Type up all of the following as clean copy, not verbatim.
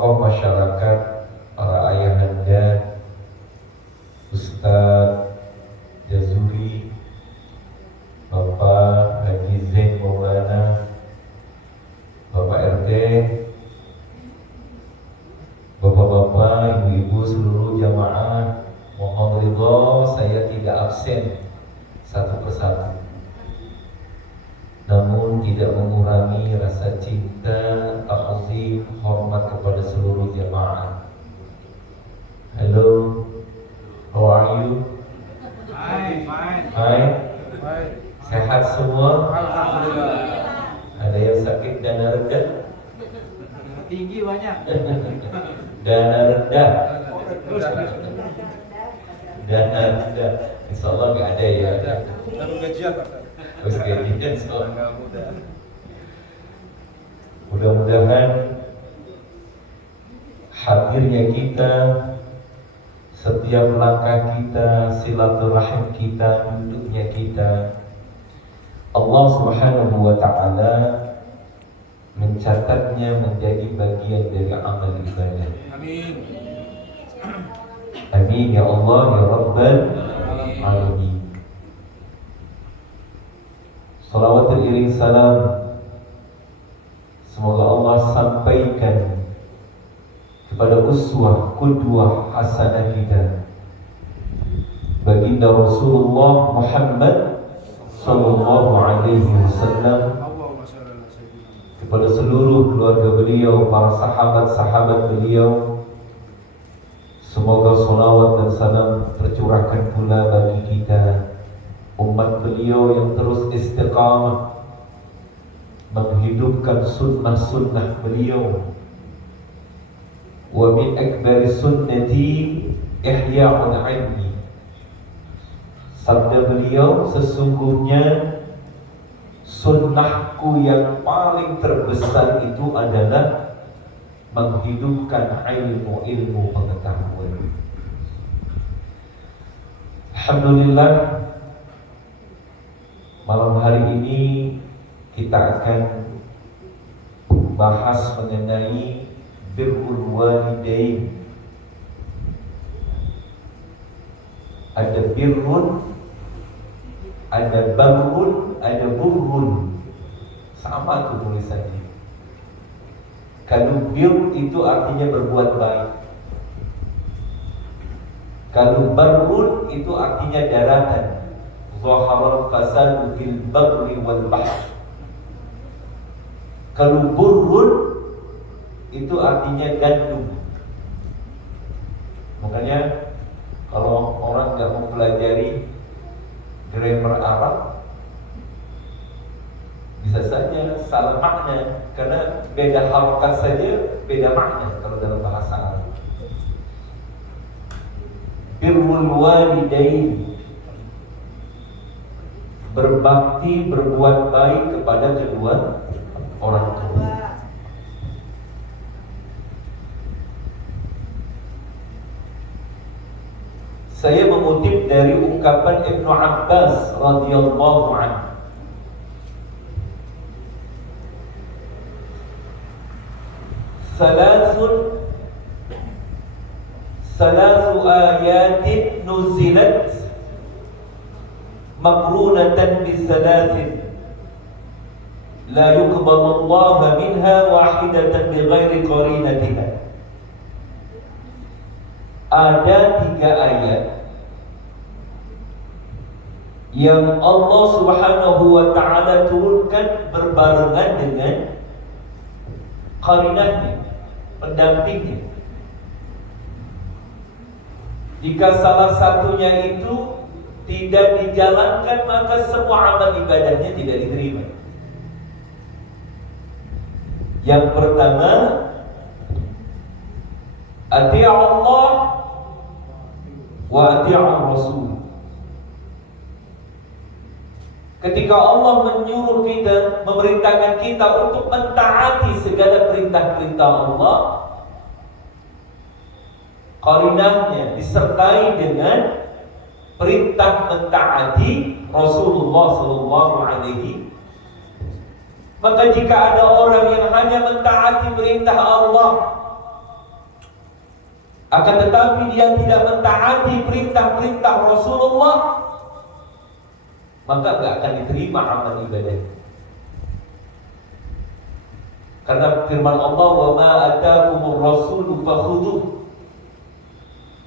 tokoh masyarakat, para ayahanda, Ustadz Jazuri, Bapak Haji Zain Maulana, Bapak RT, Bapak-bapak, ibu-ibu, seluruh jamaah, mohon ridho saya tidak absen satu persatu, namun tidak mengurangi rasa cinta, ta'zim, hormat kepada seluruh jamaah. Hello, how are you? Hi. Sehat semua? Alhamdulillah. Ada yang sakit dana rendah? Tinggi banyak. Dana rendah. Dana rendah. Insya Allah nggak ada ya. Baru gajian Pak. Terus gajian soalnya. Mudah-mudahan hadirnya kita, setiap langkah kita, silaturahim kita, duduknya kita, Allah Subhanahu wa Ta'ala mencatatnya menjadi bagian dari amal ibadah. Amin. Amin ya Allah ya Rabbal Alamin. Salawat teriring salam, semoga Allah sampaikan kepada uswah, qudwah, hasanah kita, baginda Rasulullah Muhammad sallallahu alaihi wasallam, kepada seluruh keluarga beliau, para sahabat-sahabat beliau. Semoga salawat dan salam tercurahkan pula bagi kita, umat beliau yang terus istiqamah menghidupkan sunnah-sunnah beliau. Wa min akbari sunnati ihya'ul ilmi. Sabda beliau, sesungguhnya sunnahku yang paling terbesar itu adalah menghidupkan ilmu pengetahuan. Alhamdulillah, malam hari ini kita akan bahas mengenai birrul walidain. Ada birrun, ada barrun, ada burrun. Sama tuh tulisannya. Kalau bir itu artinya berbuat baik. Kalau barrun itu artinya daratan. Zaharal fasadu fil barri wal bahr. Kalau burrun itu artinya gandum. Makanya kalau orang nggak mempelajari grammar Arab, bisa saja salah makna, karena beda harokat saja beda makna kalau dalam bahasa Arab. Birrul walidain, berbakti, berbuat baik kepada kedua orang tua. Saya mengutip dari ungkapan Ibnu Abbas radhiyallahu anhu. Salasu ayatin nuzilat maqrunatan bisalasin la yuqbalu Allah minha wahidatan bighairi qarinatiha. Ada 3 ayat yang Allah Subhanahu wa Ta'ala turunkan berbarengan dengan qarinahnya, pendampingnya. Jika salah satunya itu tidak dijalankan, maka semua amal ibadahnya tidak diterima. Yang pertama, ati'u Allah wa ati'u Rasul. Ketika Allah menyuruh kita, memerintahkan kita untuk mentaati segala perintah-perintah Allah, qarinahnya disertai dengan perintah mentaati Rasulullah sallallahu alaihi. Maka jika ada orang yang hanya mentaati perintah Allah akan tetapi dia tidak mentaati perintah-perintah Rasulullah, maka nggak akan diterima amal ibadah. Karena firman Allah, "Wa ma atakumur rasulu fakhudhuh."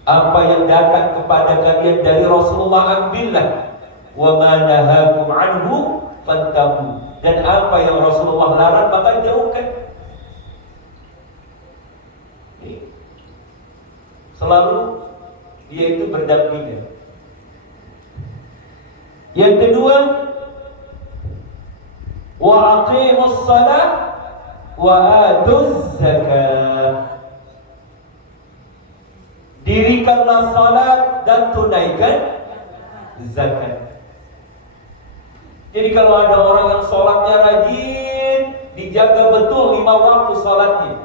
Apa yang datang kepada kalian dari Rasulullah ambillah. "Wa ma nahakum anhu fantahu." Dan apa yang Rasulullah larang maka jauhkan. Selalu dia itu berdampingan. Yang kedua, wa aqimus shalah wa atuz zakah. Dirikanlah salat dan tunaikan zakat. Jadi kalau ada orang yang sholatnya rajin, dijaga betul 5 waktu sholatnya,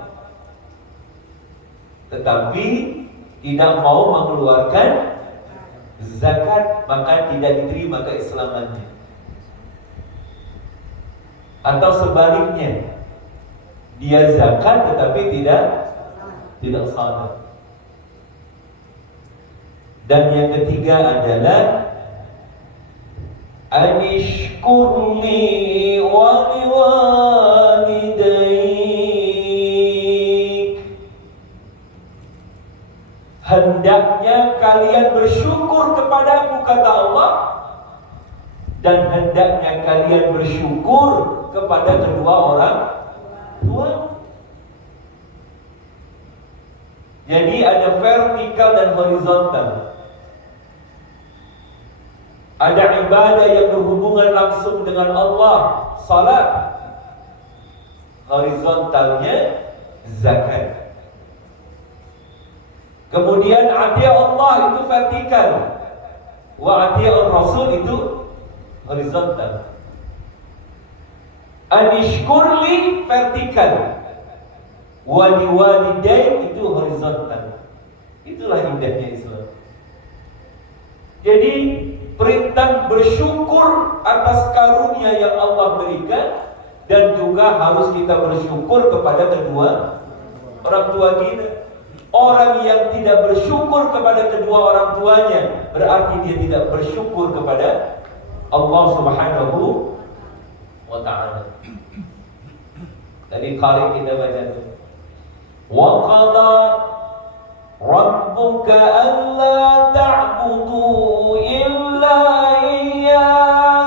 tetapi tidak mau mengeluarkan zakat, maka tidak diterima keislamannya. Atau sebaliknya, dia zakat tetapi tidak salat. Dan yang ketiga adalah anishkurli wa liwalidayk. Hendaknya kalian bersyukur kepadaku, kata Allah, dan hendaknya kalian bersyukur kepada kedua orang tua. Jadi ada vertikal dan horizontal. Ada ibadah yang berhubungan langsung dengan Allah, salat. Horizontalnya zakat. Kemudian ati Allah itu vertikal, wa ati Rasul itu horizontal. Anishkurli vertikal, wa liwalidain itu horizontal. Itulah indahnya Islam. Jadi perintah bersyukur atas karunia yang Allah berikan, dan juga harus kita bersyukur kepada kedua orang tua kita. Orang yang tidak bersyukur kepada kedua orang tuanya berarti dia tidak bersyukur kepada Allah Subhanahu wa ta'ala. Tadi kali kita baca itu, wa qada rabbuka alla ta'budu illa iyyah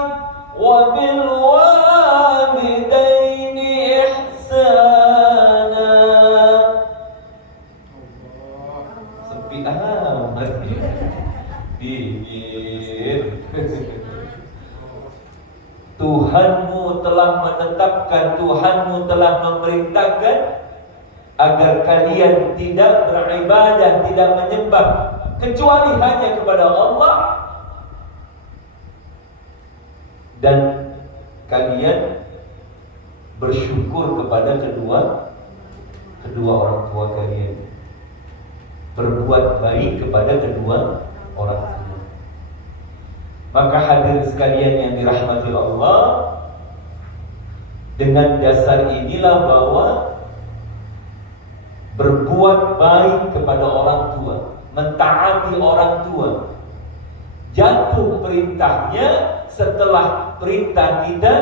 wa bil walidaini ihsana. Sepi amat dingin. Tuhanmu telah menetapkan, Tuhanmu telah memerintahkan agar kalian tidak beribadah, tidak menyembah kecuali hanya kepada Allah, dan kalian bersyukur kepada kedua orang tua kalian, berbuat baik kepada kedua orang tua. Maka hadirin sekalian yang dirahmati Allah, dengan dasar inilah bahwa berbuat baik kepada orang tua, mentaati orang tua, jatuh perintahnya setelah perintah kita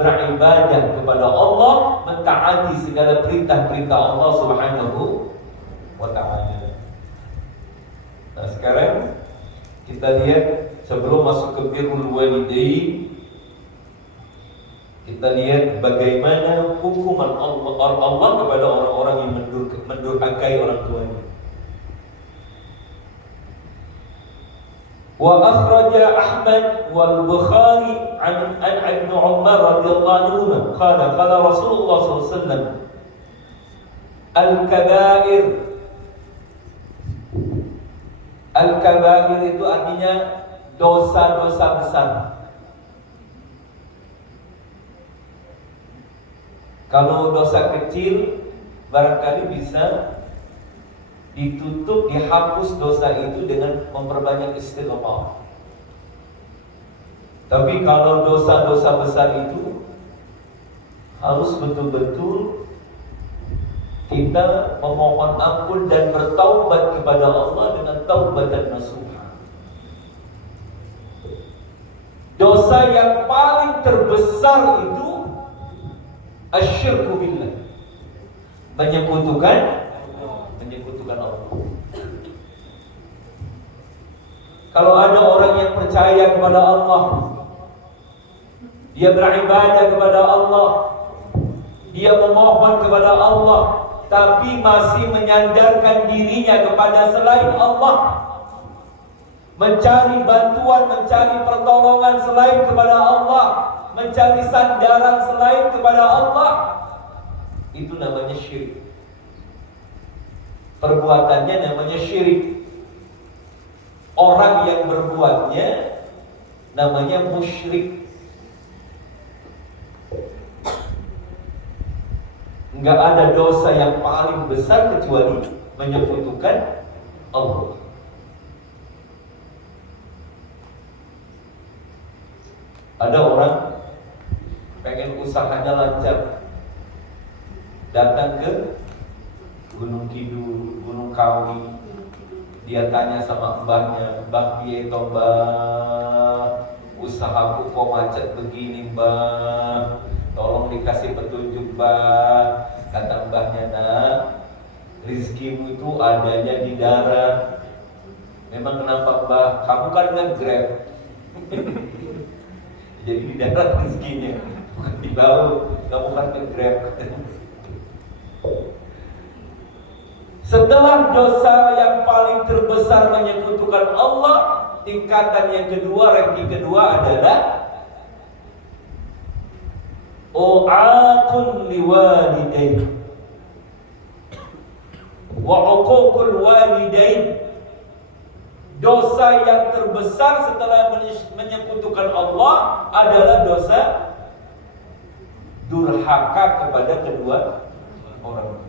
beribadah kepada Allah, mentaati segala perintah-perintah Allah Subhanahu wa ta'ala. Nah, sekarang kita lihat sebelum masuk ke birrul walidain, kita lihat bagaimana hukuman Allah kepada orang-orang yang mendurhakai orang tuanya. Wa akhraja Ahmad wal Bukhari an Ibn Umar radhiyallahu anhu qala Rasulullah sallallahu alaihi wasallam al-kabair itu artinya dosa-dosa besar. Kalau dosa kecil barangkali bisa ditutup, dihapus dosa itu dengan memperbanyak istighfar. Tapi kalau dosa-dosa besar itu harus betul-betul kita memohon ampun dan bertaubat kepada Allah dengan taubatan nasuha. Dosa yang paling terbesar itu asyirku billah, menyekutukan Allah. Kalau ada orang yang percaya kepada Allah, dia beribadah kepada Allah, dia memohon kepada Allah, tapi masih menyandarkan dirinya kepada selain Allah, mencari bantuan, mencari pertolongan selain kepada Allah, mencari sandaran selain kepada Allah, itu namanya syirik. Perbuatannya namanya syirik. Orang yang berbuatnya namanya musyrik. Enggak ada dosa yang paling besar kecuali menyekutukan Allah. Ada orang pengen usahanya lancar, datang ke Gunung Kidul, Gunung Kawi, dia tanya sama mbahnya, "Mbah piye to, Mbah? Usahaku kok macet begini, Mbah. Tolong dikasih petunjuk, Mbah." Kata mbahnya, "Nak, rizkimu itu adanya di darat." "Memang kenapa, Mbah? Kamu kan nge-grab." Jadi di darat rizkinya, bukan di laut. Kamu kan nge-grab. Setelah dosa yang paling terbesar menyekutukan Allah, tingkatan yang kedua, ranking kedua adalah u'aqun liwalidain wa uququl walidain. Dosa yang terbesar setelah menyekutukan Allah adalah dosa durhaka kepada kedua orang tua.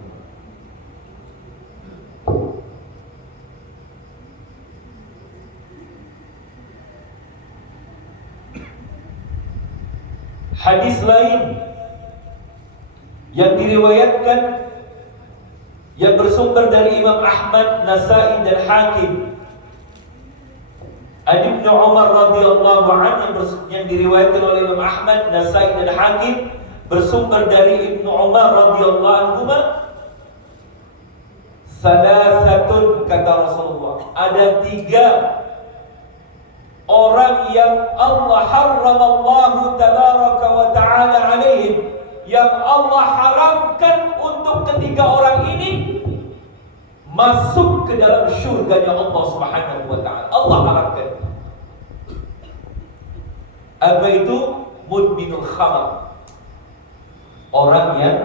Hadis lain yang diriwayatkan yang bersumber dari Imam Ahmad, Nasa'i dan Hakim, Ibnu Umar radhiyallahu anhu, yang diriwayatkan oleh Imam Ahmad, Nasa'i dan Hakim, bersumber dari Ibnu Umar radhiyallahu anhu, salasatun, kata Rasulullah, ada 3 orang yang Allah harramallahu tabaraka wa ta'ala alaihim, yang Allah haramkan untuk ketiga orang ini masuk ke dalam syurganya Allah subhanahu wa ta'ala. Allah haramkan. Apa itu? Mudminul khamar, orang yang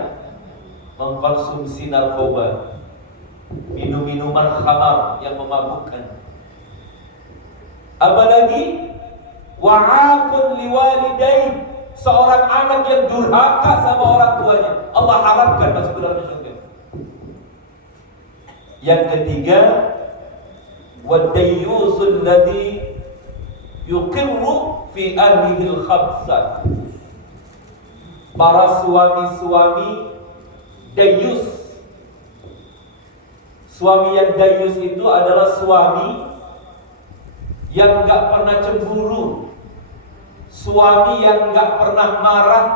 mengkonsumsi narkoba, minum-minuman khamar yang memabukkan. Apalagi wa'aqun liwalidain, seorang anak yang durhaka sama orang tuanya, Allah haramkan masuk ke dalam surga. Yang ketiga, wadayyusul ladzi yuqirru fi ahlihil khabsah, para suami-suami dayus. Suami yang dayus itu adalah suami yang gak pernah cemburu, suami yang gak pernah marah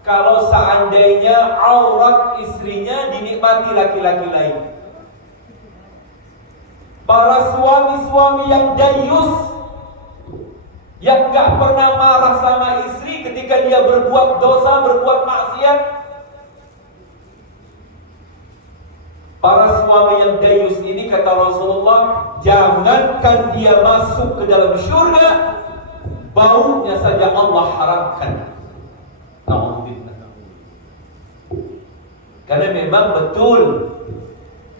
kalau seandainya aurat istrinya dinikmati laki-laki lain. Para suami-suami yang dayus, yang gak pernah marah sama istri ketika dia berbuat dosa, berbuat maksiat. Para suami yang dayus ini, kata Rasulullah, jangankan dia masuk ke dalam syurga, baunya saja Allah haramkan. Karena memang betul,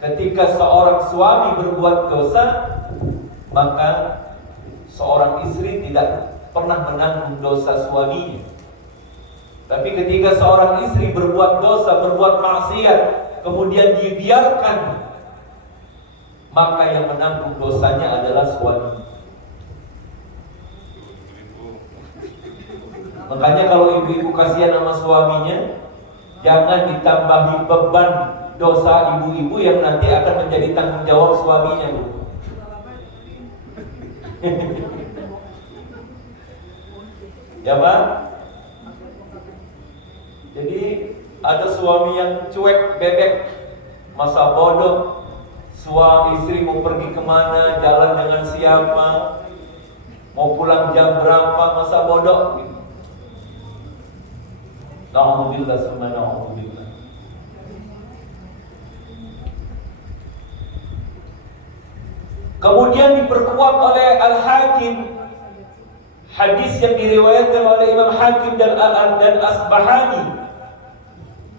ketika seorang suami berbuat dosa, maka seorang istri tidak pernah menanggung dosa suaminya. Tapi ketika seorang istri berbuat dosa, berbuat maksiat, kemudian dibiarkan, maka yang menanggung dosanya adalah suami. Makanya kalau ibu-ibu kasihan sama suaminya, jangan ditambahi beban dosa ibu-ibu yang nanti akan menjadi tanggung jawab suaminya, Bu. Ya, Pak? Jadi ada suami yang cuek, bebek, masa bodoh. Suami istri mau pergi kemana, jalan dengan siapa, mau pulang jam berapa, masa bodoh. Na'udzubillah summa na'udzubillah. Kemudian diperkuat oleh Al-Hakim, hadis yang diriwayatkan oleh Imam Hakim dan Asbahani.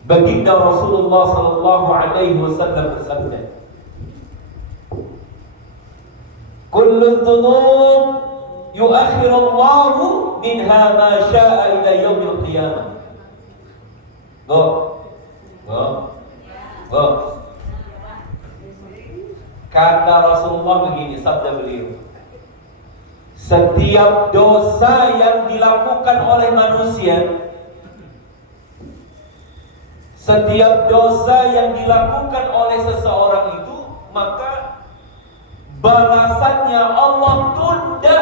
Baginda Rasulullah sallallahu alaihi wasallam bersabda, "Kullu dhunub yu'akhirullahu minha ma syaa ila yaumil qiyamah." Go. Kata Rasulullah begini, sabda beliau, setiap dosa yang dilakukan oleh manusia, setiap dosa yang dilakukan oleh seseorang itu, maka balasannya Allah tunda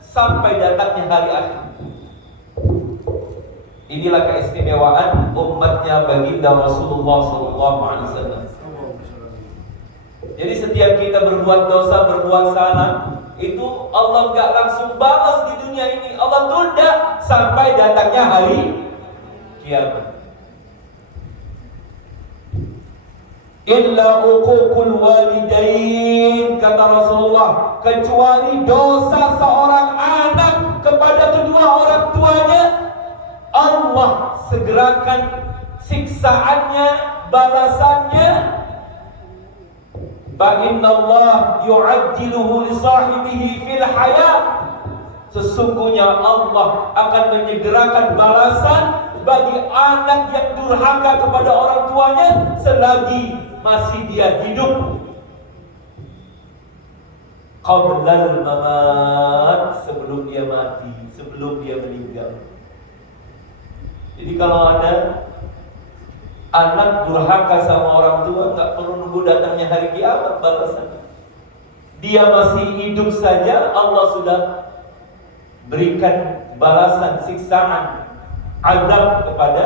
sampai datangnya hari akhir. Inilah keistimewaan umatnya baginda Rasulullah SAW. Jadi setiap kita berbuat dosa, berbuat salah, itu Allah gak langsung balas di dunia ini. Allah tunda sampai datangnya hari kiamat. Illa uququl walidain, kata Rasulullah, kecuali dosa seorang anak kepada kedua orang tuanya, Allah segerakan siksaannya, balasannya. Fa innallah yu'ajjiluhu li sahibihi fil hayat. Sesungguhnya Allah akan menyegerakan balasan bagi anak yang durhaka kepada orang tuanya selagi masih dia hidup. Qablal mamat, sebelum dia mati, sebelum dia meninggal. Jadi kalau ada anak durhaka sama orang tua, nggak perlu nunggu datangnya hari kiamat balasannya. Dia masih hidup saja, Allah sudah berikan balasan, siksaan, azab kepada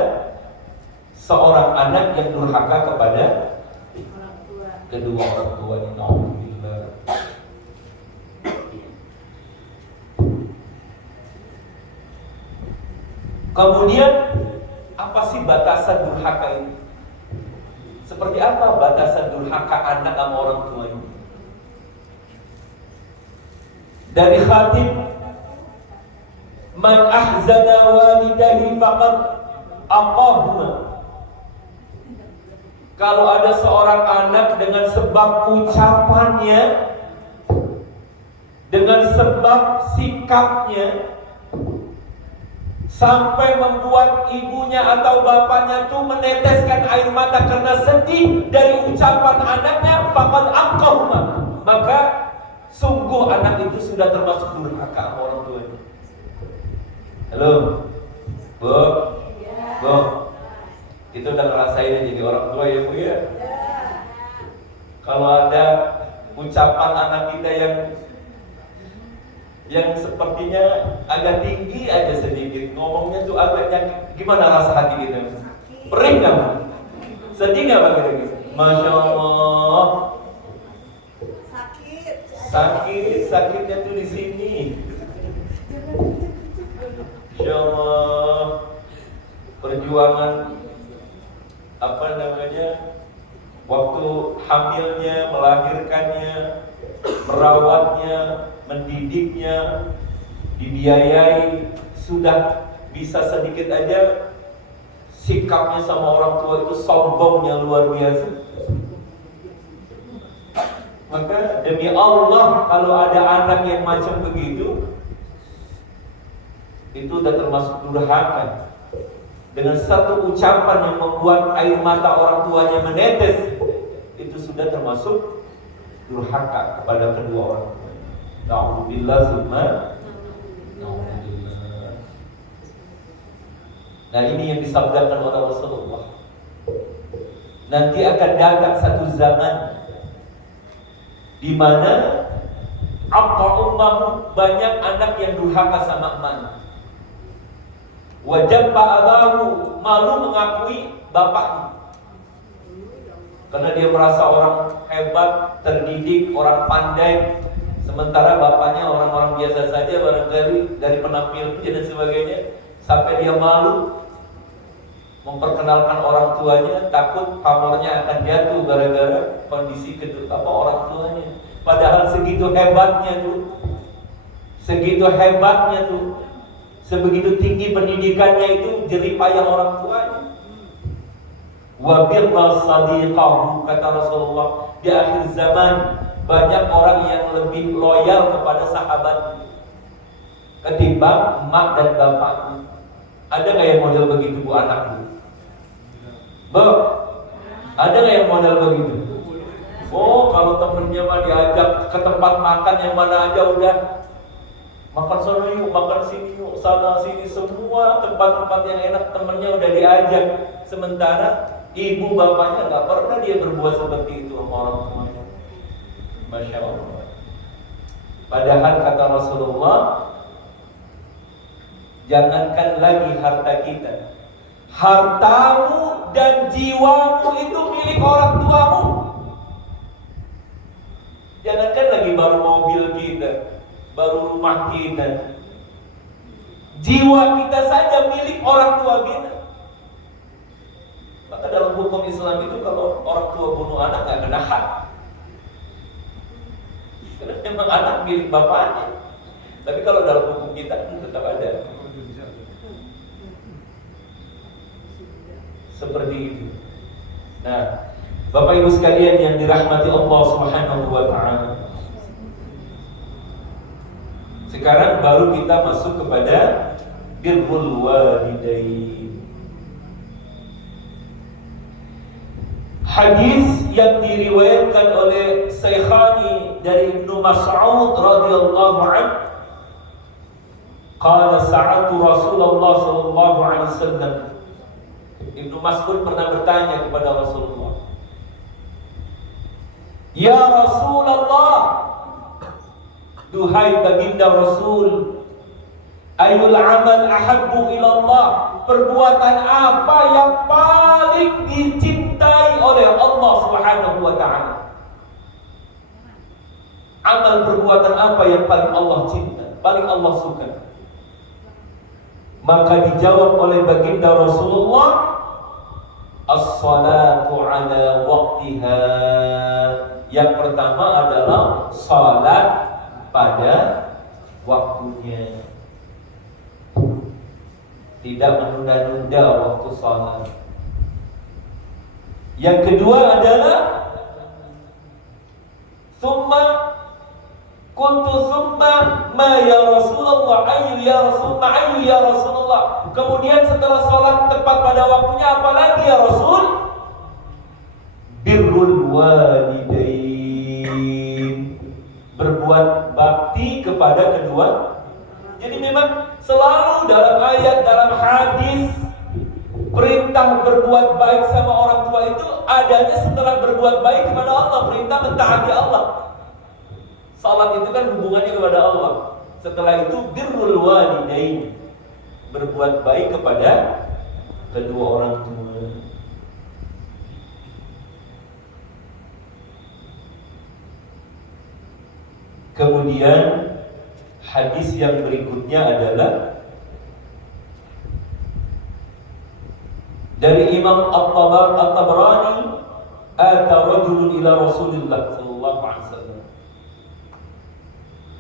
seorang anak yang durhaka kepada kedua orang tuanya. Alhamdulillah. Kemudian apa sih batasan durhaka ini? Seperti apa batasan durhaka anak sama orang tua ini? Dari Khatib, man ahzana walidahi faqad aqahuma. Kalau ada seorang anak dengan sebab ucapannya, dengan sebab sikapnya, sampai membuat ibunya atau bapaknya tuh meneteskan air mata karena sedih dari ucapan anaknya, faqad aqahuma, maka sungguh anak itu sudah termasuk durhaka sama orang tuanya. Halo, Bu, Bu, itu udah ngerasain jadi orang tua ya, Bu ya? Kalau ada ucapan anak kita yang sepertinya agak tinggi aja sedikit, ngomongnya tuh agaknya gimana rasa hati kita? Perih nggak? Sedih nggak Pak kira-kira? Masya Allah. Sakitnya tuh di sini. Masya Allah. Perjuangan apa namanya? Waktu hamilnya, melahirkannya, merawatnya, mendidiknya, dibiayai, sudah bisa sedikit aja sikapnya sama orang tua itu sombongnya luar biasa. Maka demi Allah, kalau ada anak yang macam begitu, itu udah termasuk durhaka. Dengan satu ucapan yang membuat air mata orang tuanya menetes, itu sudah termasuk durhaka kepada kedua orang tua. Na'udzubillah summa na'udzubillah. Nah, ini yang disabdakan oleh Rasulullah. Nanti akan datang satu zaman di mana ummahu, banyak anak yang durhaka sama emaknya. Wajab abahu, malu mengakui bapaknya. Karena dia merasa orang hebat, terdidik, orang pandai, sementara bapaknya orang-orang biasa saja, barangkali dari penampilannya dan sebagainya, sampai dia malu memperkenalkan orang tuanya, takut pamornya akan jatuh gara-gara kondisi orang tuanya. Padahal segitu hebatnya tuh, sebegitu tinggi pendidikannya itu, jerih payah orang tuanya. Wa birra sadiqahu, kata Rasulullah, di akhir zaman banyak orang yang lebih loyal kepada sahabatnya ketimbang emak dan bapaknya. Ada nggak yang model begitu, bu anak bu? Bu, ada nggak yang model begitu? Oh, kalau temennya mah diajak ke tempat makan yang mana aja udah makan sana yuk, makan sini yuk, sana sini, semua tempat-tempat yang enak temennya udah diajak. Sementara ibu bapaknya nggak pernah dia berbuat seperti itu sama orang tuanya. Masya Allah. Padahal kata Rasulullah, jangankan lagi harta kita, hartamu dan jiwamu itu milik orang tuamu. Jangankan lagi baru mobil kita, baru rumah kita, jiwa kita saja milik orang tua kita. Maka dalam hukum Islam itu kalau orang tua bunuh anak nggak kena had, karena memang anak milik bapaknya. Tapi kalau dalam hukum kita tetap ada seperti itu. Nah, Bapak Ibu sekalian yang dirahmati Allah Subhanahu wa taala. Sekarang baru kita masuk kepada birrul walidain. Hadis yang diriwayatkan oleh Syekhani dari Ibnu Mas'ud radhiyallahu anhu, qala sa'atu Rasulullah sallallahu alaihi wasallam. Ibnu Mas'ud pernah bertanya kepada Rasulullah, "Ya Rasulullah, duhai baginda Rasul, ayul amal ahabbu ilallah, perbuatan apa yang paling dicintai oleh Allah Subhanahu wa taala? Amal perbuatan apa yang paling Allah cinta, paling Allah suka?" Maka dijawab oleh baginda Rasulullah, as-salatu ala waqtiha. Yang pertama adalah salat pada waktunya, tidak menunda-nunda waktu salat. Yang kedua adalah summa ma ya Rasulullah, ayu ya Rasulullah. Kemudian setelah salat tepat pada waktunya, apalagi ya Rasul? Birrul walidain, berbuat bakti kepada kedua. Jadi memang selalu dalam ayat, dalam hadis, perintah berbuat baik sama orang tua itu adanya setelah berbuat baik kepada Allah, perintah mentaati Allah. Salat itu kan hubungannya kepada Allah. Setelah itu birrul walidain, berbuat baik kepada kedua orang tua. Kemudian hadis yang berikutnya adalah dari Imam At-Tabarani, ata rajulun ila Rasulillah sallallahu alaihi wasallam.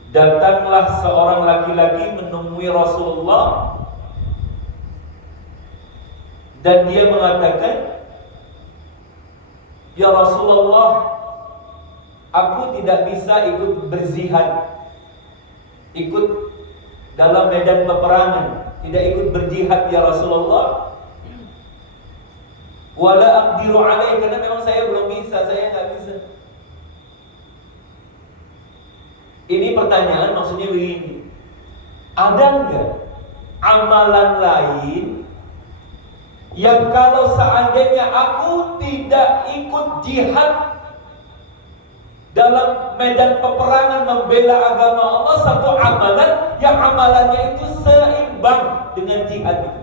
Datanglah seorang laki-laki menemui Rasulullah dan dia mengatakan, "Ya Rasulullah, aku tidak bisa ikut berzihad, ikut dalam medan peperangan, tidak ikut berjihad ya Rasulullah. Wala aqdiru alaih, karena memang saya belum bisa, saya nggak bisa." Ini pertanyaan maksudnya begini, ada nggak amalan lain yang kalau seandainya aku tidak ikut jihad dalam medan peperangan membela agama Allah, satu amalan yang amalannya itu seimbang dengan jihad itu.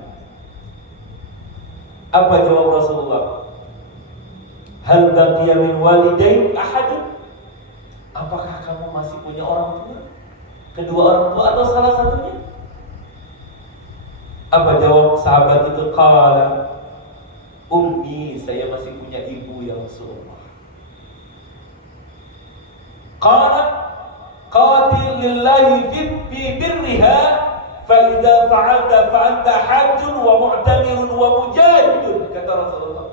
Apa jawab Rasulullah? Hal baqiya min walidain ahadun? Apakah kamu masih punya orang tua? Kedua orang tua atau salah satunya? Apa jawab sahabat itu? Qala ummi, saya masih punya ibu ya Rasulullah. Qala qatil lillahi fi birriha fa idza fa'alta fa anta hajjun wa mu'tamirun wa mujahidun, kata Rasulullah.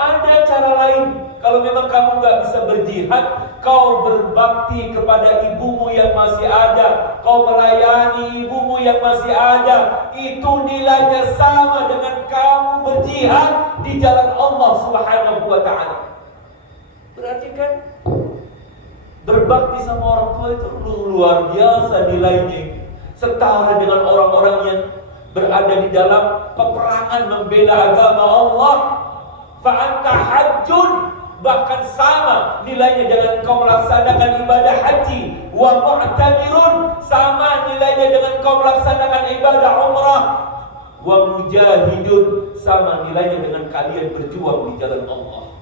Ada cara lain. Kalau memang kamu gak bisa berjihad, kau berbakti kepada ibumu yang masih ada, kau melayani ibumu yang masih ada, itu nilainya sama dengan kamu berjihad di jalan Allah Subhanahu wa ta'ala. Berarti kan berbakti sama orang tua itu luar biasa nilainya, setara dengan orang-orang yang berada di dalam peperangan membela agama Allah. Fa'anta hajjun, bahkan sama nilainya dengan kau melaksanakan ibadah haji. Wa mu'tamirun, sama nilainya dengan kau melaksanakan ibadah umrah. Wa mujahidun, sama nilainya dengan kalian berjuang di jalan Allah.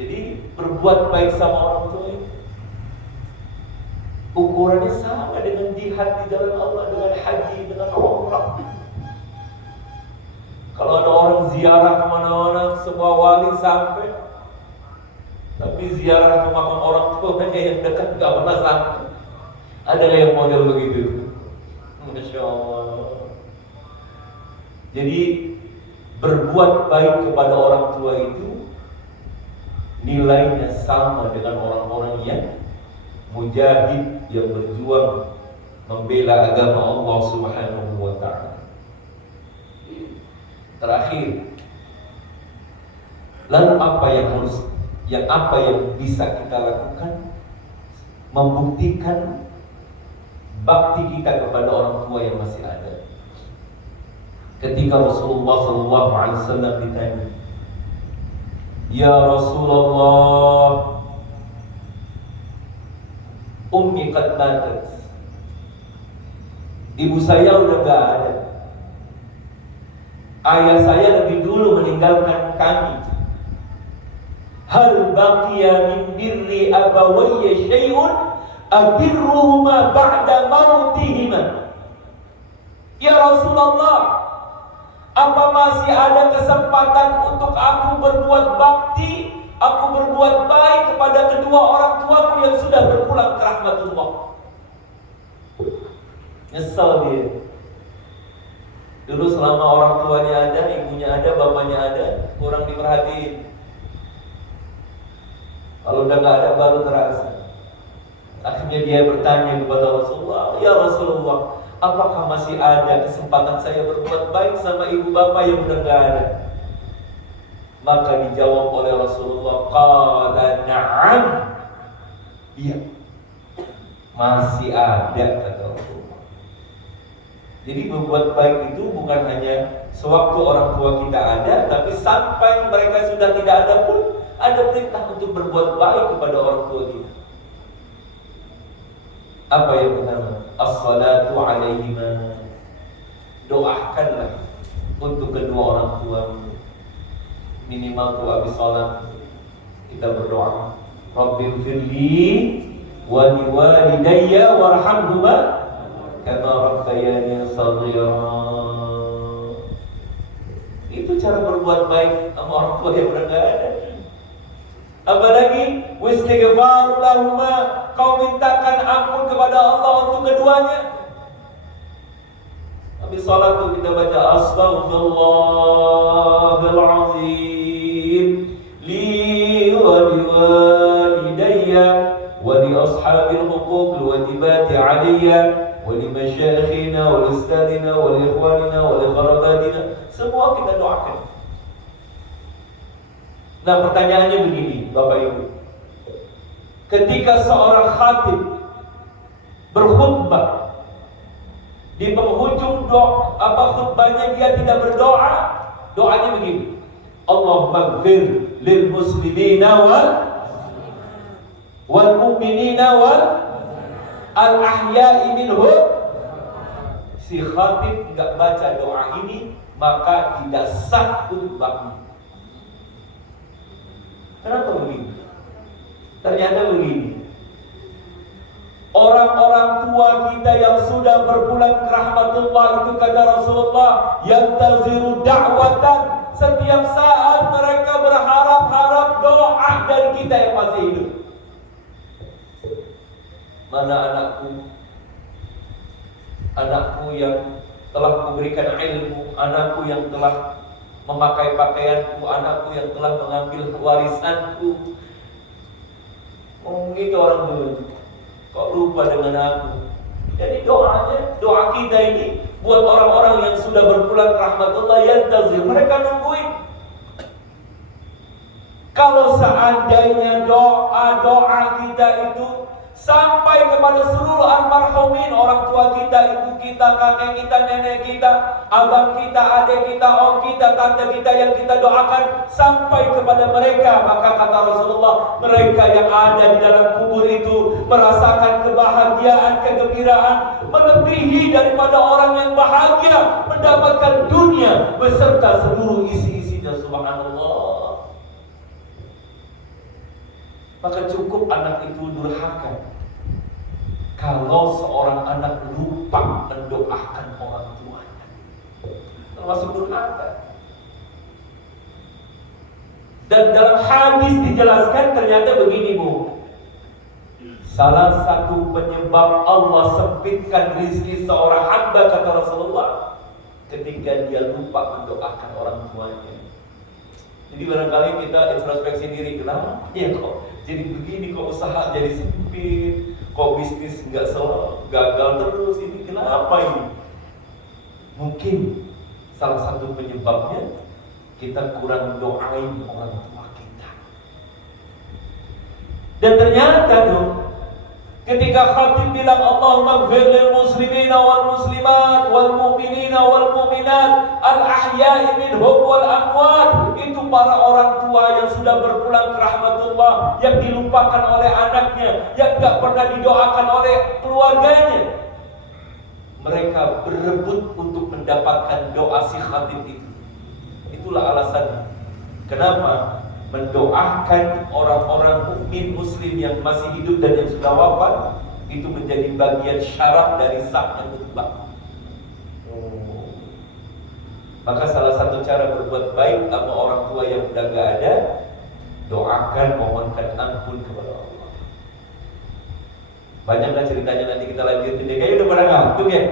Jadi berbuat baik sama orang tua itu ukurannya sama dengan jihad di jalan Allah, dengan haji, dengan umrah. Kalau ada orang ziarah kemana-mana, semua wali sampai, tapi ziarah ke makam orang tuanya yang dekat gak pernah sampai. Ada yang model begitu? Masya Allah. Jadi berbuat baik kepada orang tua itu nilainya sama dengan orang-orang yang mujahid, yang berjuang membela agama Allah Subhanahu wa ta'ala. Terakhir, lalu apa yang bisa kita lakukan membuktikan bakti kita kepada orang tua yang masih ada? Ketika Rasulullah SAW ditanya, ya Rasulullah, ummi qad matat, ibu saya udah gak ada, ayah saya lebih dulu meninggalkan kami. Hal baqiya min birri abawayya syai'un abirruhuma ba'da mautihima. Ya Rasulullah, apa masih ada kesempatan untuk aku berbuat bakti, aku berbuat baik kepada kedua orang tuaku yang sudah berpulang ke rahmatullah? Nyesal dia. Dulu selama orang tuanya ada, ibunya ada, bapaknya ada, kurang diperhatiin. Kalau udah gak ada baru terasa. Akhirnya dia bertanya kepada Rasulullah, ya Rasulullah, apakah masih ada kesempatan saya berbuat baik sama ibu bapak yang udah gak ada? Maka dijawab oleh Rasulullah, qala na'am, iya, masih ada, kata Rasulullah. Jadi berbuat baik itu bukan hanya sewaktu orang tua kita ada, tapi sampai mereka sudah tidak ada pun ada perintah untuk berbuat baik kepada orang tua kita. Apa yang pertama? As-salatu alaihima. Doakanlah untuk kedua orang tua. Minimal tuh habis salat kita berdoa, Rabbighfirli wa liwalidayya warhamhuma kama rabbayani shaghira. Itu cara berbuat baik sama orang tua yang udah gak ada. Apalagi wastighfar lahuma, kau mintakan ampun kepada Allah untuk keduanya. Habis salat tuh kita baca astaghfirullahal azim li wa liwalidayya wa li ashabil huquq wajibati alayya wa li masyayikhina wa li ustadina wa li ikhwanina wa li qarabatina. Semua kita doakan. Nah, pertanyaannya begini, Bapak Ibu. Ketika seorang khatib berkhutbah di penghujung khutbahnya dia tidak berdoa, doanya begini. Allahumma ighfir lil muslimina wal mu'minina wal ahya'i minhum. Si khatib tidak baca doa ini, maka tidak sah khutbahnya. Kenapa begini? Ternyata begini. Orang-orang tua kita yang sudah berpulang ke rahmatullah itu, kata Rasulullah, yantaziru da'watan, setiap saat mereka berharap-harap doa dari kita yang masih hidup. Mana anakku? Anakku yang telah memberikan ilmu, anakku yang telah memakai pakaianku, anakku yang telah mengambil warisanku. Itu orang dulu. Kok lupa dengan aku? Jadi doa kita ini buat orang-orang yang sudah berpulang ke rahmatullah yantazir, mereka nungguin. Kalau seandainya doa kita itu sampai kepada seluruh almarhumin, orang tua kita, ibu kita, kakek kita, nenek kita, abang kita, adik kita, om kita, tante kita yang kita doakan sampai kepada mereka, maka kata Rasulullah, mereka yang ada di dalam kubur itu merasakan kebahagiaan, kegembiraan melebihi daripada orang yang bahagia mendapatkan dunia beserta seluruh isi-isinya. Subhanallah. Maka cukup anak itu durhaka kalau seorang anak lupa mendoakan orang tuanya, termasuk durhaka. Dan dalam hadis dijelaskan ternyata begini, Bu. Salah satu penyebab Allah sempitkan rezeki seorang hamba, kata Rasulullah, ketika dia lupa mendoakan orang tuanya. Jadi barangkali kita introspeksi diri, kenapa ya kok jadi begini, kok usaha jadi sempit, kok bisnis nggak gagal terus, ini kenapa ini? Mungkin salah satu penyebabnya kita kurang doain orang tua kita. Dan ternyata tuh, ketika khatib bilang Allahumma ighfir lil muslimina wal muslimat wal mu'minina wal mu'minat al ahya'i minhum wal amwat, itu para orang tua yang sudah berpulang ke rahmatullah, yang dilupakan oleh anaknya, yang gak pernah didoakan oleh keluarganya. Mereka berebut untuk mendapatkan doa si khatib itu. Itulah alasannya kenapa mendoakan orang-orang mukmin muslim yang masih hidup dan yang sudah wafat itu menjadi bagian syarat dari sahnya khutbah. Maka salah satu cara berbuat baik sama orang tua yang sudah gak ada, doakan, mohonkan ampun kepada Allah. Banyaklah ceritanya, nanti kita lanjutin deh. Kayaknya udah pada ngantuk ya.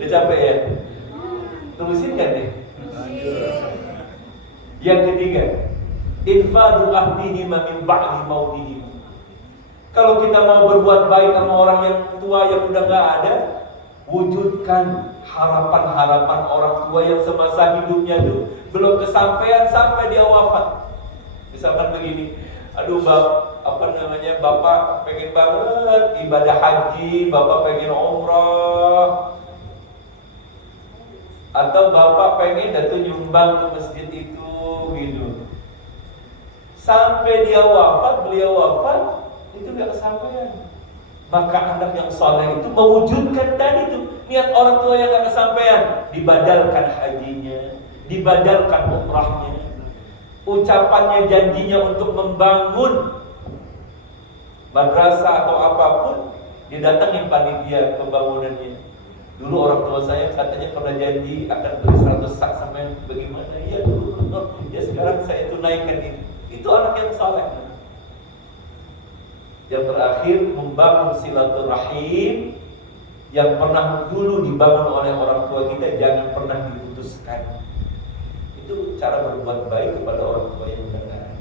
Udah capek ya. Terusin kan deh. Yang ketiga, infadu ahdihim min ba'di mautihim. Kalau kita mau berbuat baik sama orang yang tua yang udah gak ada, wujudkan harapan-harapan orang tua yang semasa hidupnya itu belum kesampaian sampai dia wafat. Misalkan begini, aduh bapak pengen banget ibadah haji, bapak pengen umrah, atau bapak pengen datang nyumbang ke masjid itu gitu. Sampai dia wafat, beliau wafat, itu gak kesampaian. Maka anak yang soleh itu mewujudkan tadi itu niat orang tua yang gak kesampaian, dibadalkan hajinya, dibadalkan umrahnya, ucapannya, janjinya untuk membangun madrasah atau apapun, didatangin panitia pembangunannya. Dulu orang tua saya katanya pernah janji akan beri 100 sak sampai bagaimana? Iya dulu, ya sekarang saya tunaikan ini. Itu anak yang soleh. Yang terakhir, membangun silaturahim yang pernah dulu dibangun oleh orang tua kita, jangan pernah diputuskan. Itu cara berbuat baik kepada orang tua yang sudah ada.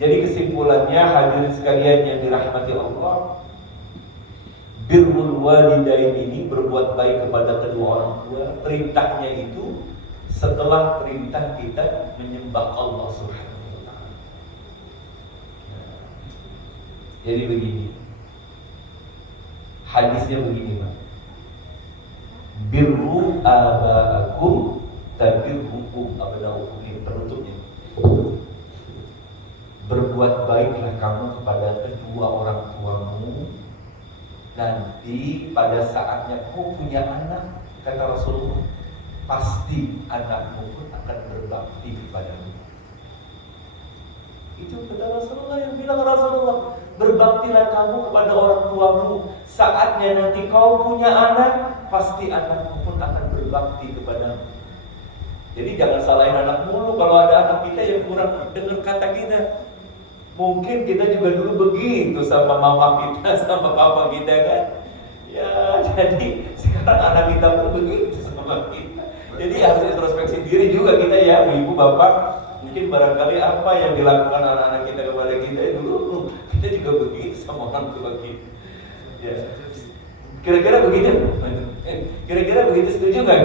Jadi kesimpulannya, hadirin sekalian yang dirahmati Allah, birrul walidain ini, berbuat baik kepada kedua orang tua, perintahnya itu setelah perintah kita menyembah Allah Subhanahu wa ta'ala. Jadi begini, hadisnya begini, Pak. birru abaakum tabirrukum abnaukum. Ini penutupnya. Berbuat baiklah kamu kepada kedua orang tuamu. Nanti pada saatnya kau punya anak, kata Rasulullah, pasti anakmu pun akan berbakti kepadamu. Itu kata Rasulullah, yang bilang Rasulullah, berbaktilah kamu kepada orang tuamu. Saatnya nanti kau punya anak, pasti anakmu pun akan berbakti kepadamu. Jadi jangan salahin anak mulu. Kalau ada anak kita yang kurang dengar kata kita, mungkin kita juga dulu begitu sama mama kita, sama papa kita kan. Ya, jadi sekarang anak kita pun begitu sama kita. Jadi harus introspeksi diri juga kita ya, ibu bapak. Mungkin barangkali apa yang dilakukan anak-anak kita kepada kita dulu, kita juga begitu sama orang tua kita. Ya. Kira-kira begitu? Kira-kira begitu, setuju nggak?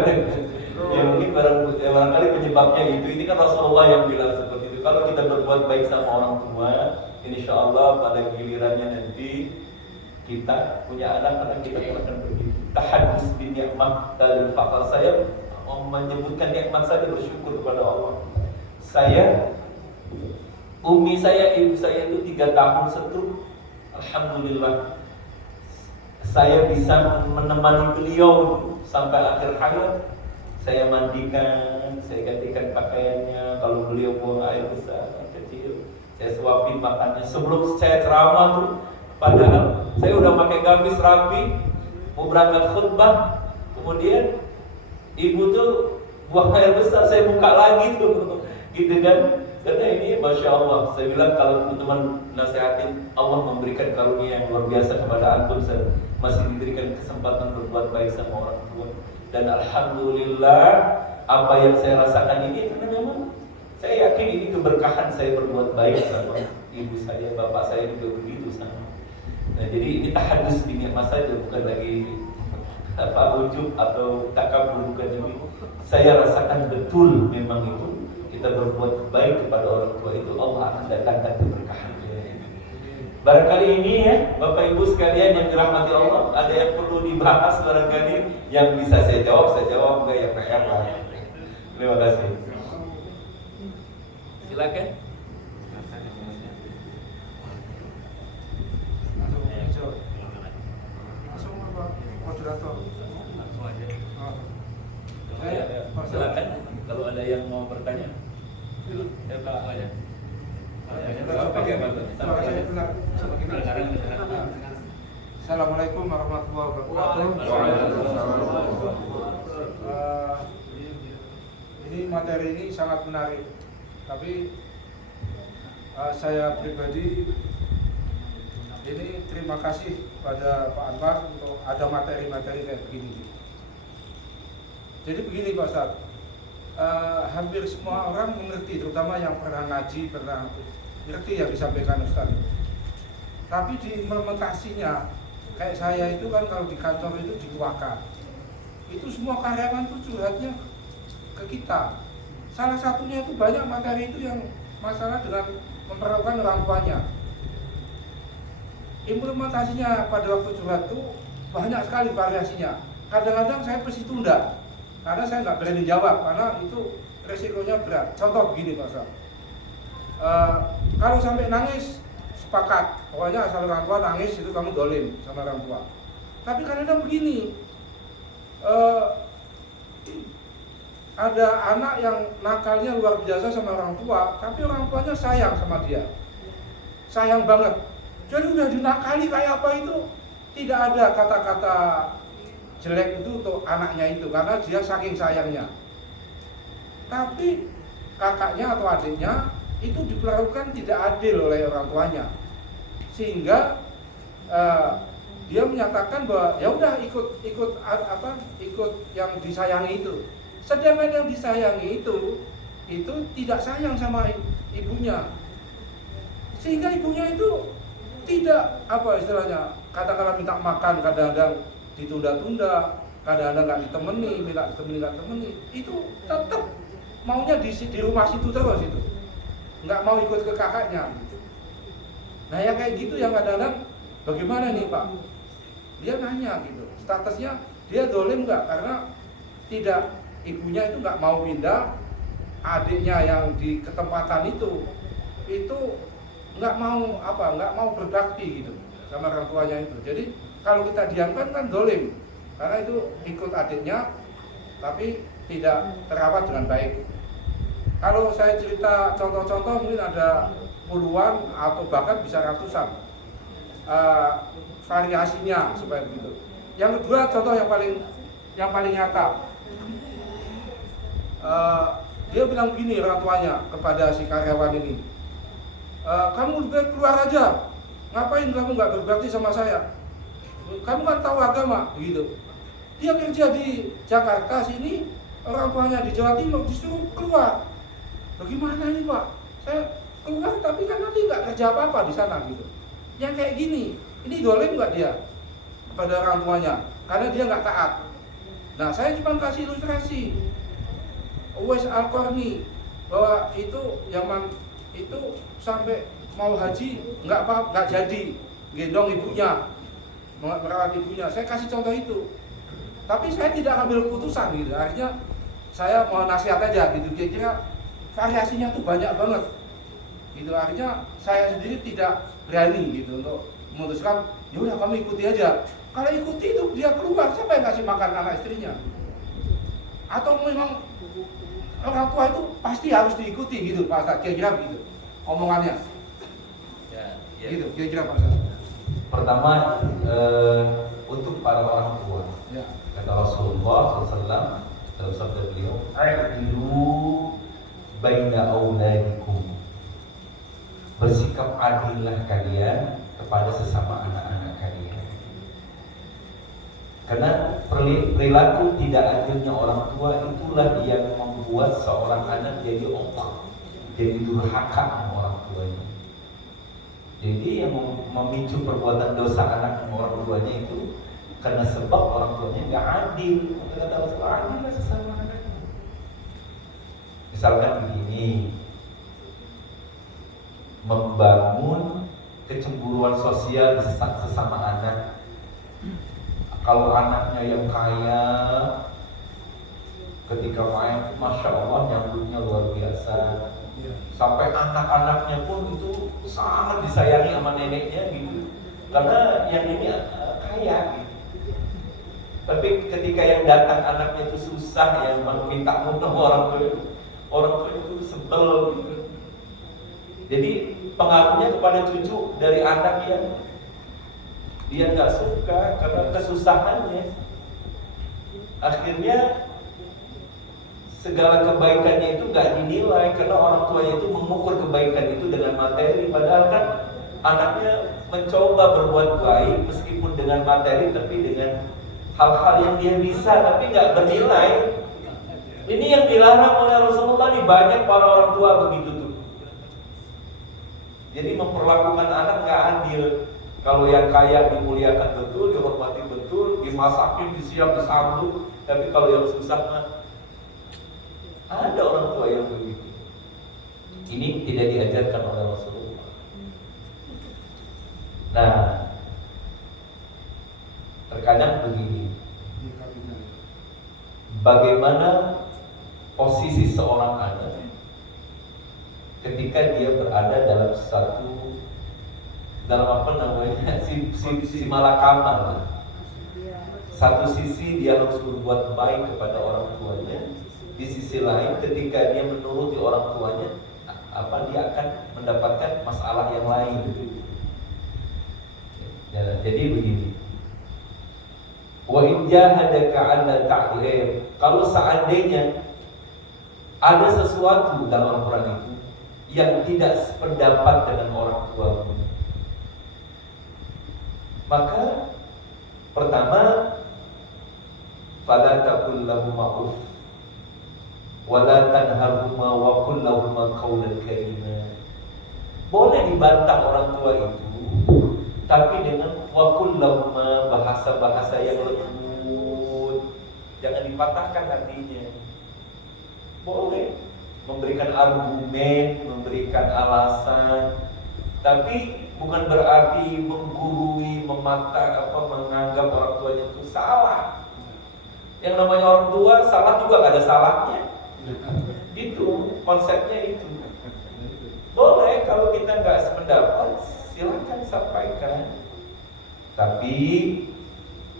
Ya mungkin barangkali penyebabnya itu. Ini kan Rasulullah yang bilang seperti itu. Kalau kita berbuat baik sama orang tua, insya Allah pada gilirannya nanti kita punya anak kita akan begitu. Tahadus bin ni'mah dan fakal. Saya menyebutkan nikmat saya, bersyukur kepada Allah. Saya, umi saya, ibu saya itu 3 tahun stroke. Alhamdulillah, saya bisa menemani beliau sampai akhir hayat. Saya mandikan, saya gantikan pakaiannya. Kalau beliau buang air besar, kecil, saya suapin makannya. Sebelum saya ceramah tuh, padahal saya udah pakai gamis rapi, mau berangkat khutbah, kemudian ibu tuh buang air besar, saya buka lagi tuh, gitu kan? Karena ini Masya Allah, saya bilang kalau teman-teman nasihatin, Allah memberikan karunia yang luar biasa kepada antum. Saya masih diberikan kesempatan berbuat baik sama orang tua. Dan Alhamdulillah, apa yang saya rasakan ini karena memang saya yakin ini keberkahan saya berbuat baik sama ibu saya, bapak saya juga begitu sama. Nah, jadi ini tahadus bin ni'mah saja, bukan lagi ujub atau takabur, bukan ini. Saya rasakan betul memang itu kita berbuat baik kepada orang tua itu Allah akan datangkan keberkahan. Barangkali ini ya Bapak Ibu sekalian yang dirahmati Allah, ada yang perlu dibahas barangkali yang bisa saya jawab, enggak ya PR lah. Terima kasih. Silakan. Langsung apa? Moderator. Langsung aja. Silakan kalau ada yang mau bertanya. Ya Pak aja. Assalamualaikum warahmatullahi wabarakatuh. Ini materi ini sangat menarik, tapi saya pribadi ini terima kasih pada Pak Anwar untuk ada materi-materi kayak begini. Jadi begini Pak Ustadz, hampir semua orang mengerti, terutama yang pernah ngaji, pernah ngerti yang disampaikan Ustaz. Tapi di implementasinya, kayak saya itu kan kalau di kantor itu dituakan, itu semua karyawan itu curhatnya ke kita. Salah satunya itu banyak materi itu yang masalah dengan memperlakukan orang tuanya. Implementasinya pada waktu curhat itu banyak sekali variasinya. Kadang-kadang saya pasti tunda, karena saya nggak berani jawab, karena itu resikonya berat. Contoh begini Pak Ustaz, kalau sampai nangis sepakat, pokoknya asal orang tua nangis itu kamu dolim sama orang tua. Tapi kadang-kadang begini, ada anak yang nakalnya luar biasa sama orang tua, tapi orang tuanya sayang sama dia, sayang banget. Jadi udah dinakali kayak apa itu, tidak ada kata-kata jelek itu untuk anaknya itu, karena dia saking sayangnya. Tapi kakaknya atau adiknya itu diperlakukan tidak adil oleh orang tuanya, sehingga dia menyatakan bahwa ya udah ikut yang disayangi itu. Sedangkan yang disayangi itu tidak sayang sama ibunya, sehingga ibunya itu tidak istilahnya, katakanlah minta makan kadang-kadang ditunda-tunda, kadang-kadang nggak ditemani, minta ditemani, itu tetap maunya di rumah situ terus itu, nggak mau ikut ke kakaknya. Nah yang kayak gitu yang kadang-kadang bagaimana nih Pak? Dia nanya gitu, statusnya dia dolim nggak? Karena tidak, ibunya itu nggak mau pindah, adiknya yang di ketempatan itu nggak mau berbakti gitu sama orang tuanya itu. Jadi kalau kita diamkan kan dolim, karena itu ikut adiknya tapi tidak terawat dengan baik. Kalau saya cerita contoh-contoh mungkin ada puluhan atau bahkan bisa ratusan variasinya supaya begitu. Yang kedua, contoh yang paling nyata, dia bilang gini orang tuanya kepada si karyawan ini, kamu lebih keluar aja, ngapain kamu nggak berbakti sama saya? Kamu kan tahu agama, begitu. Dia kerja di Jakarta sini, orang tuanya di Jawa Timur, disuruh keluar. Bagaimana ini Pak? Saya keluar tapi kan nanti nggak kerja apa-apa di sana gitu. Yang kayak gini, ini dolim nggak dia kepada orang tuanya? Karena dia nggak taat. Nah, saya cuma kasih ilustrasi. Uwais Al-Qarni bahwa itu Yaman itu sampai mau haji nggak jadi, gendong ibunya, merawat ibunya. Saya kasih contoh itu. Tapi saya tidak ambil keputusan gitu. Akhirnya saya mau nasihat aja gitu. Kira-kira variasinya tuh banyak banget. Gitu. Akhirnya saya sendiri tidak berani gitu untuk memutuskan, ya udah kamu ikuti aja. Kalau ikuti itu dia keluar, siapa yang kasih makan anak istrinya? Atau memang orang tua itu pasti harus diikuti gitu Pak Ustadz, kira-kira begitu omongannya. Ya. Gitu, kira-kira Pak Ustadz. Pertama, untuk para orang tua, Ya. kata Rasulullah SAW dalam sabda beliau, "Adilu baina auladikum." Bersikap adillah kalian kepada sesama anak-anak kalian. Karena perilaku tidak adilnya orang tua itulah yang membuat seorang anak jadi ongkok, jadi durhaka sama orang tuanya. Jadi yang memicu perbuatan dosa anak sama orang tuanya itu karena sebab orang tuanya nggak adil. Kata Rasulullah, adillah sesama anaknya. Misalkan begini, membangun kecemburuan sosial di sesama anak. Kalau anaknya yang kaya, ketika main, masya Allah nyambutnya luar biasa. Sampai anak-anaknya pun itu sangat disayangi sama neneknya gitu. Karena yang ini kaya gitu. Tapi ketika yang datang anaknya itu susah, yang minta mudah orang tua itu sebel gitu. Jadi pengaruhnya kepada cucu dari anak yang dia nggak suka karena kesusahannya. Akhirnya segala kebaikannya itu nggak dinilai karena orang tuanya itu mengukur kebaikan itu dengan materi. Padahal kan anaknya mencoba berbuat baik meskipun dengan materi, tapi dengan hal-hal yang dia bisa tapi nggak bernilai. Ini yang dilarang oleh Rasulullah nih, banyak para orang tua begitu tuh. Jadi memperlakukan anak nggak adil. Kalau yang kaya dimuliakan betul, dihormati betul, dimasakin, disiap, disambut. Tapi kalau yang susah mah, ada orang tua yang begitu. Ini tidak diajarkan oleh Rasulullah. Nah, terkadang begini, bagaimana posisi seorang anak ketika dia berada dalam si malakama. Satu sisi dia harus berbuat baik kepada orang tuanya, di sisi lain ketika dia menuruti orang tuanya, dia akan mendapatkan masalah yang lain. Ya, jadi begini. Wa in jahadaka 'ala ta'dil, kalau seandainya ada sesuatu dalam Al-Quran itu yang tidak sependapat dengan orang tuamu, maka pertama, fala taqul lahumā uff wa la tanharhumā wa qul lahumā qawlan karīmā. Boleh dibantah orang tua itu, tapi dengan wa qul lahumā, bahasa-bahasa yang lembut, jangan dipatahkan hatinya. Boleh memberikan argumen, memberikan alasan, tapi bukan berarti menggurui, menganggap orang tuanya itu salah. Yang namanya orang tua salah juga gak ada salahnya. Gitu konsepnya itu. Boleh kalau kita nggak sependapat, silakan sampaikan. Tapi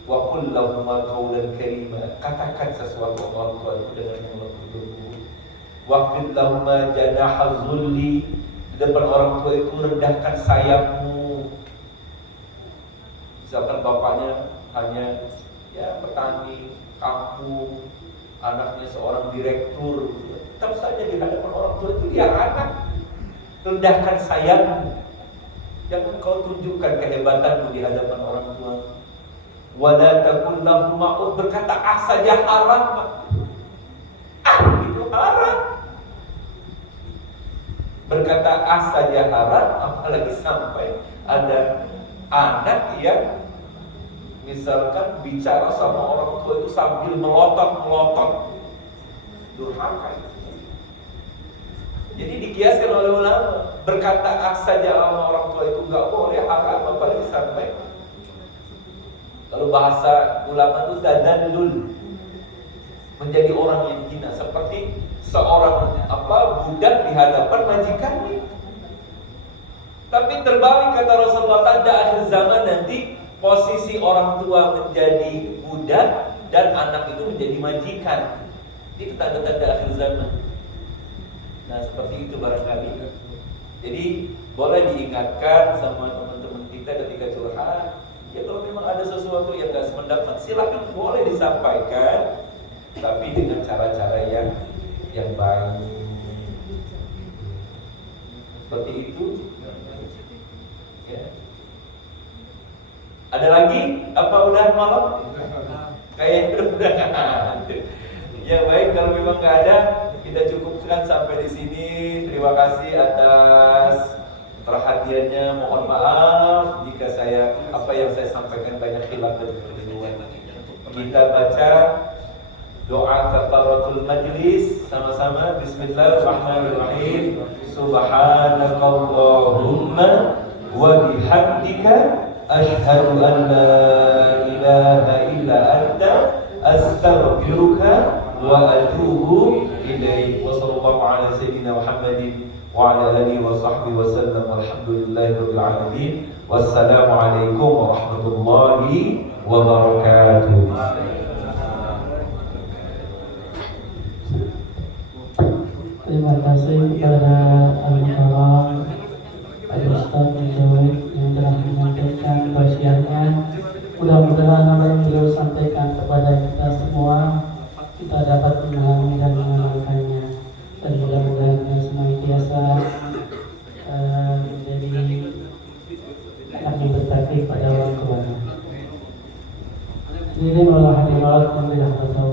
wa qul lahum qawlan karima, katakan sesuatu orang tua itu dengan yang lembut. Waqfid lahum janaha zulli, di depan orang tua itu rendahkan sayapmu. Misalkan bapaknya hanya ya petani kampung, anaknya seorang direktur, tetap saja di hadapan orang tua itu dia anak. Rendahkan sayapmu, jangan kau tunjukkan kehebatanmu di hadapan orang tua. Wala takun lahum ma'ud, berkata saja haram. Itu haram. Berkata saja haram, apalagi sampai ada anak yang misalkan bicara sama orang tua itu sambil melotot-melotot. Durhaka. Jadi dikiaskan oleh ulama, berkata saja sama orang tua itu nggak boleh, haram, apalagi sampai. Kalau bahasa ulama itu tadallul, menjadi orang yang hina, seperti seorang budak di hadapan majikannya. Tapi terbalik kata Rasulullah, tanda akhir zaman nanti posisi orang tua menjadi budak dan anak itu menjadi majikan. Itu tanda-tanda akhir zaman. Nah seperti itu barangkali. Jadi boleh diingatkan sama teman-teman kita ketika curhat. Ya kalau memang ada sesuatu yang gak sependapat, silakan boleh disampaikan, tapi dengan cara-cara yang baik. Seperti itu. Ya. Ada lagi? Apa udah malam? Kayaknya udah. Ya baik, kalau memang gak ada, kita cukupkan sampai di sini. Terima kasih atas perhatiannya. Mohon maaf jika apa yang saya sampaikan banyak khilaf dan kekeliruan. Kita baca doa kafaratul majlis sama-sama. Bismillahirrahmanirrahim. Subhanakallahumma wa bihamdika asyhadu an la ilaha illa anta astaghfiruka wa atubu ilaik. Wa sallallahu ala sayyidina Muhammadin wa ala alihi wa sahbihi wa sallam. Alhamdulillahirabbil alamin. Wassalamualaikum warahmatullahi wabarakatuh. Terima kasih kepada Al-Mukarram Al-Ustaz Mujawid yang telah menyampaikan tausiahnya. Mudah-mudahan apa yang beliau sampaikan kepada kita semua kita dapat memahami dan mengamalkannya, dan mudah-mudahan senantiasa menjadi kami berbakti pada orang tua. Ini adalah hadirat yang dirahmati Allah.